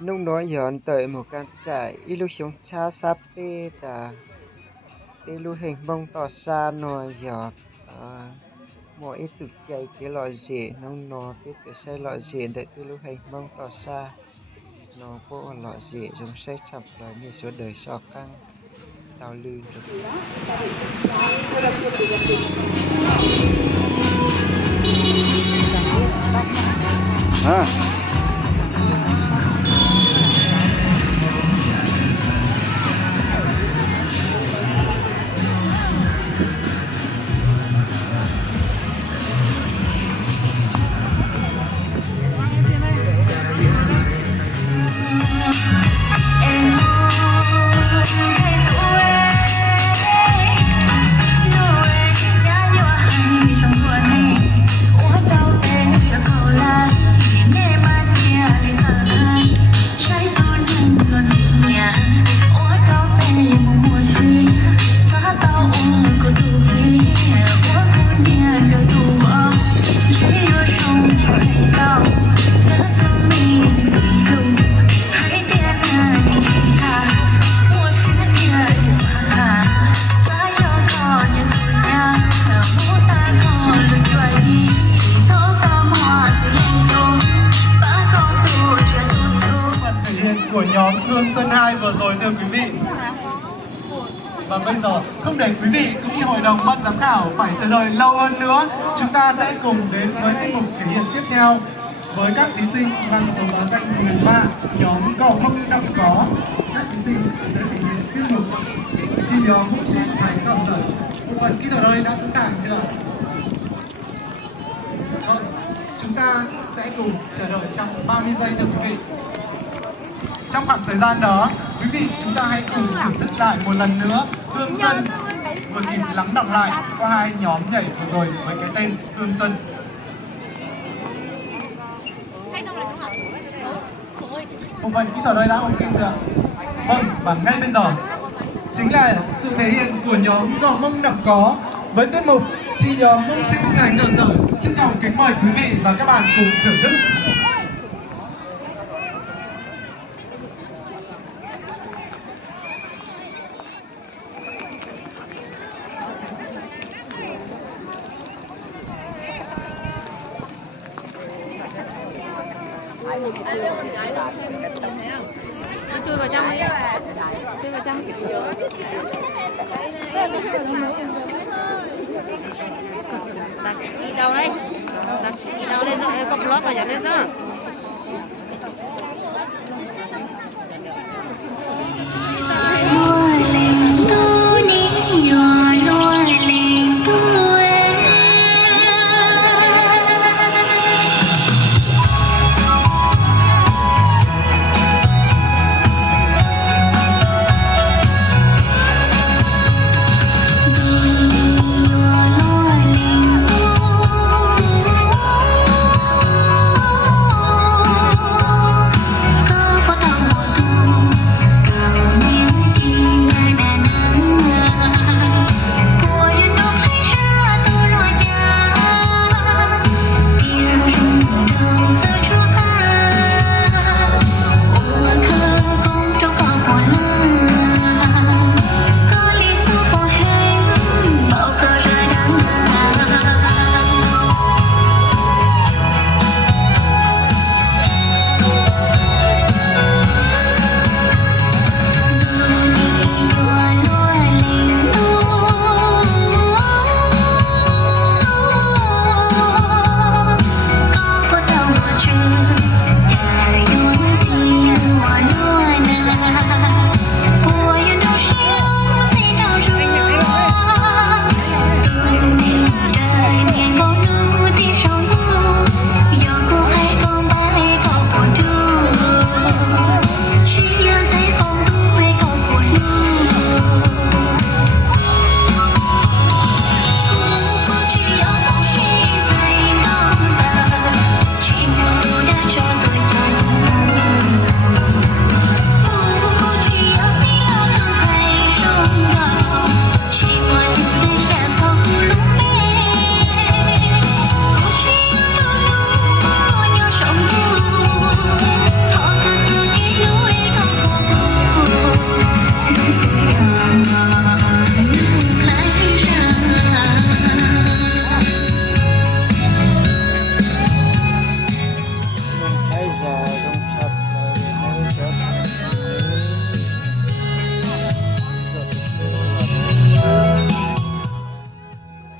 nung nói dọn tới một căn trại ilu xuống cha sa pê ta ilu hình bông tỏ xa nó dọn mỗi ít chụp chạy cái loại gì nung nó biết cái xe loại gì để ilu hình bông tỏ xa nó bộ loại gì dùng xe chập lại mi số đời so căng tao lư rồi à của nhóm Hương Xuân 2 vừa rồi thưa quý vị. Và bây giờ không để quý vị cũng như hội đồng ban giám khảo phải chờ đợi lâu hơn nữa, chúng ta sẽ cùng đến với tiết mục thể hiện tiếp theo với các thí sinh mang số báo danh 13 nhóm Gò Mông Đậm Có. Các thí sinh sẽ thể hiện tiết mục chi nhóm hút trên thành cầm dở. Bộ phận kỹ thuật ơi đã sẵn sàng chưa? Vâng, chúng ta sẽ cùng chờ đợi trong 30 giây thưa quý vị. Trong khoảng thời gian đó, quý vị chúng ta hãy cùng thưởng thức lại một lần nữa Hương Xuân vừa kịp lắng đọng lại qua hai nhóm nhảy vừa rồi với cái tên Hương Xuân. Bộ phận kỹ thuật đây đã ok chưa? Vâng, và ngay bây giờ chính là sự thể hiện của nhóm Gò Mông Đậm Có với tiết mục chi nhóm mông trên giành cờ dở. Trân trọng kính mời quý vị và các bạn cùng thưởng thức. Chui vào trong đi. Chui vào trong. Đặt đi đâu đấy? Đặt đi đâu lên rồi? Có blog vào lên đó.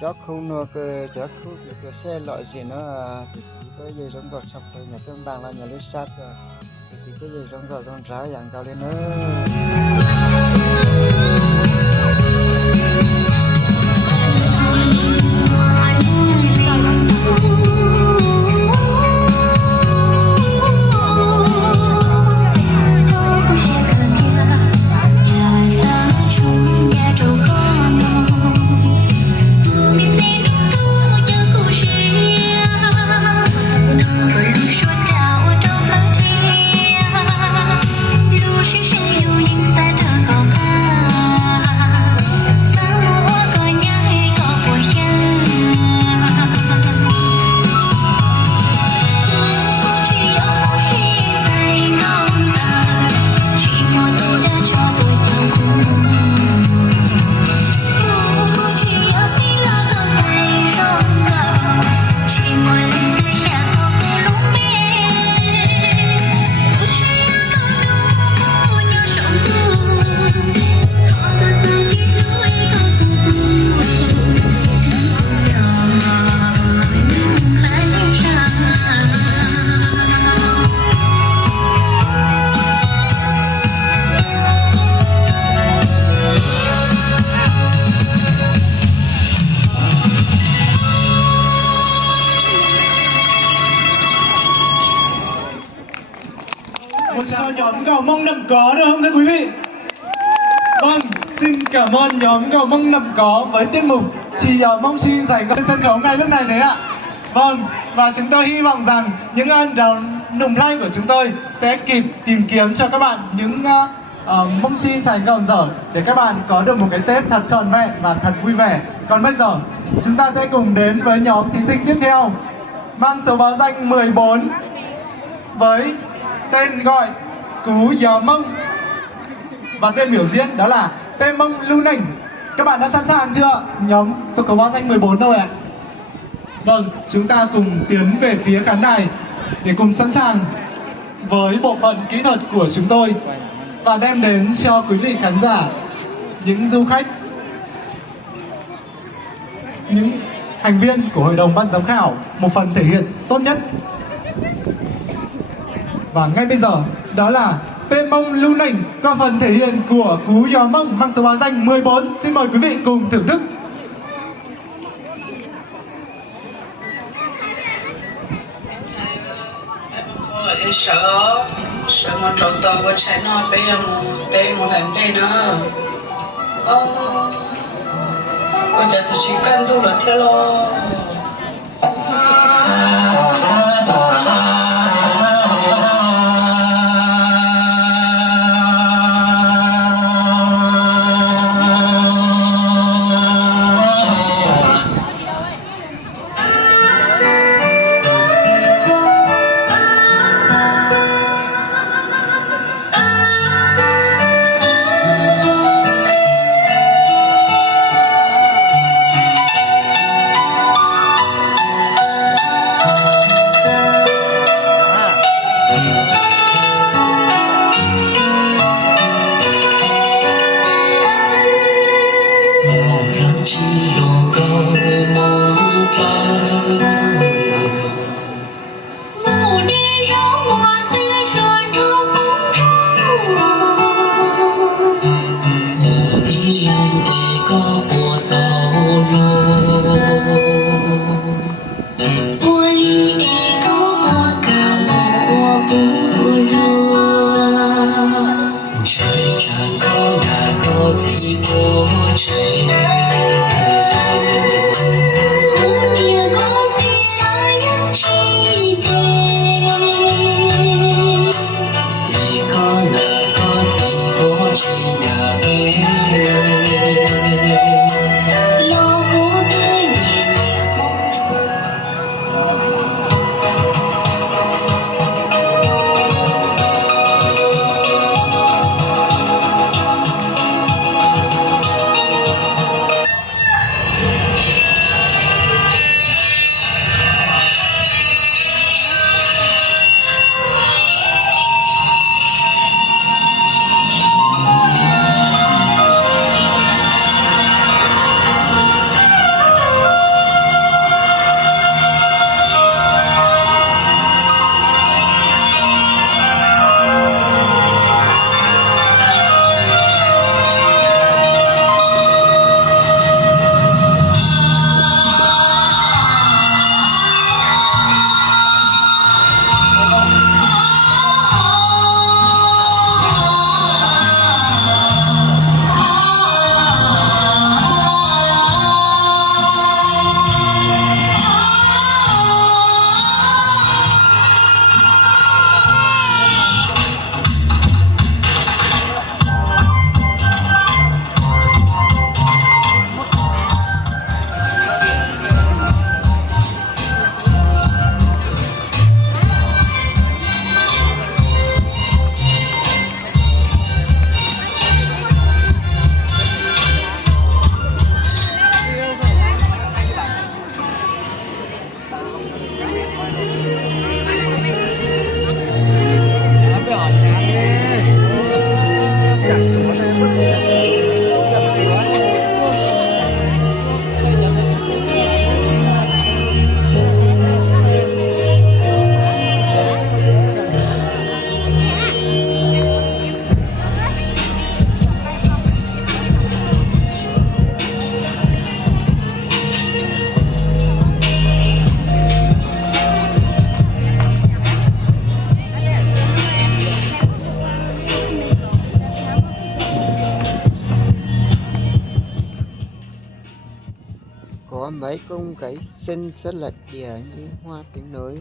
chó không nó cái chó khu cái xe loại gì nó thì cái gì giống gọt sập rồi nhà thương bằng là nhà lưới sắt rồi thì cái gì giống gọt giống ráo dạng cao lên nữa. Một cho nhóm Gạo Mông Nậm Có được không thưa quý vị? Vâng, xin cảm ơn nhóm Gạo Mông Nậm Có với tiết mục Chỉ mong xin dành trên sân khấu ngay lúc này đấy ạ. Vâng, và chúng tôi hy vọng rằng những đồng like của chúng tôi sẽ kịp tìm kiếm cho các bạn những mong xin dành gạo dở để các bạn có được một cái Tết thật trọn vẹn và thật vui vẻ. Còn bây giờ chúng ta sẽ cùng đến với nhóm thí sinh tiếp theo mang số báo danh 14 với tên gọi Cú Gió Mông và tên biểu diễn đó là Pê Mông Lưu Nỉnh. Các bạn đã sẵn sàng chưa? Nhóm số có báo danh 14 đâu ạ? Vâng, chúng ta cùng tiến về phía khán đài để cùng sẵn sàng với bộ phận kỹ thuật của chúng tôi và đem đến cho quý vị khán giả, những du khách, những thành viên của hội đồng ban giám khảo một phần thể hiện tốt nhất. Và ngay bây giờ đó là Pê Mông Lưu Nỉnh qua phần thể hiện của Cú Gió Mông mang số báo danh 14. Xin mời quý vị cùng thưởng thức. sợ mà trộn tàu của chạy nó bây giờ một lần đây nữa bây giờ tôi chỉ cần tu là thế lo mấy công cái sinh rất là đìa như hoa tiếng nói.